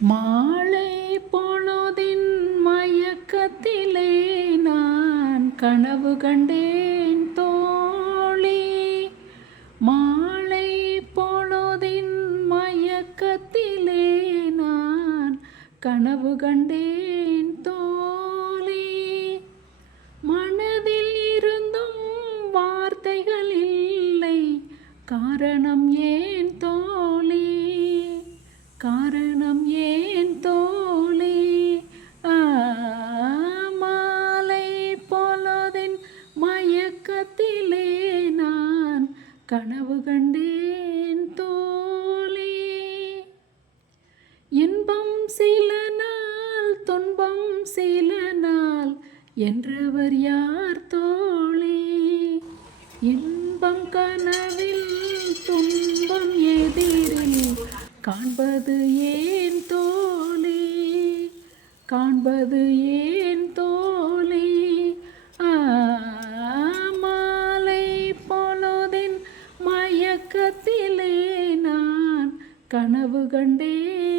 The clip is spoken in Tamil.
மாலை பொழுதின் மயக்கத்திலே நான் கனவு கண்டேன் தோழி. மாலை பொழுதின் மயக்கத்திலே நான் கனவு கண்டேன் தோழி. மனதில் இருந்தும் வார்த்தைகள் இல்லை, காரணம் ஏன் தோழி? காரணம் ஏன் தோழி? மாலை பொழுதின் மயக்கத்திலே நான் கனவு கண்டேன் தோழி. இன்பம் சில நாள், துன்பம் சில நாள் என்றவர் யார் தோழி? இன்பம் கனவில், துன்பம் எதிரில் காண்பது ஏன் தோழி? காண்பது ஏன் தோழி? மாலை பொழுதின் மயக்கத்திலே நான் கனவு கண்டேன்